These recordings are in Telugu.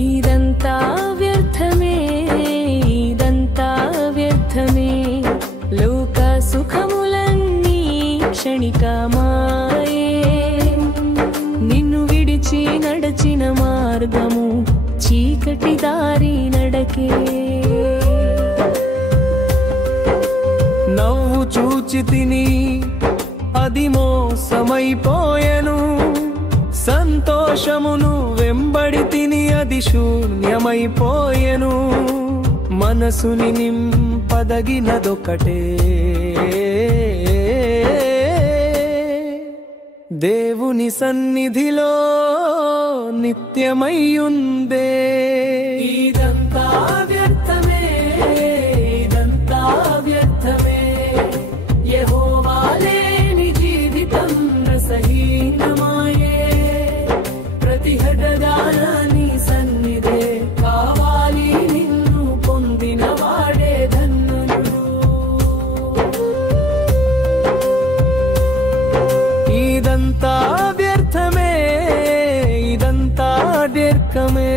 ఇదంతా వ్యర్థమే, ఇదంతా వ్యర్థమే, లోక సుఖములన్నీ క్షణికమాయే. నిన్ను విడిచి నడచిన మార్గము చీకటి దారి నడకే. నవ్వు చూచి తిని అది మోసమైపోయెను, సంతోషమును వెంబడి తిని అది శూన్యమైపోయెను. మనసుని నింపదగినదొకటే, దేవుని సన్నిధిలో నిత్యమయ్యుందే. ఇదంతా వ్యర్థమే, ఇదంతా వ్యర్థమే, యెహోవా లేని జీవితం రసహీనమాయే. ప్రతి హృదయాన్ని సన్నిధే కావాలి, నిన్ను పొందిన వాడే ధన్యుడు. ఇదంతా వ్యర్థమే, ఇదంతా దీర్ఘమే.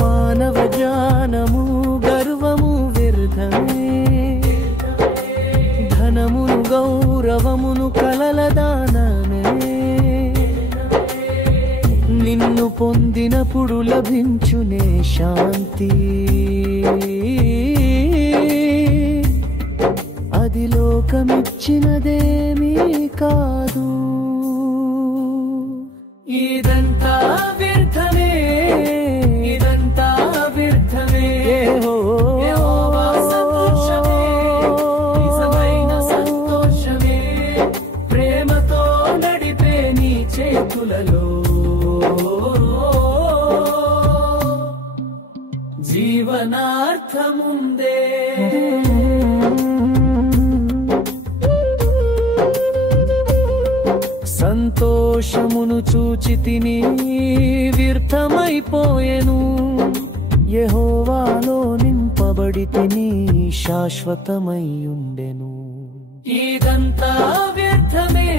మానవ జ్ఞానము గర్వము వ్యర్థమే, ధనమును గౌరవమును కలల దానమే. నిన్ను పొందినప్పుడు లభించునే శాంతి, అది లోకమిచ్చినదేమీ కాదు. ఇదంతా వ్యర్థమే, ఇదంతా వ్యర్థమే, యెహోవా సంతోషమే, నిజమైన సంతోషమే. ప్రేమతో నడిపే నీ చేతులలో జీవనార్థముందే. సంతోషమును చూచి తిని వ్యర్థమైపోయెను, యెహోవాలో నింపబడి తిని శాశ్వతమై ఉండెను. ఇదంతా వ్యర్థమే,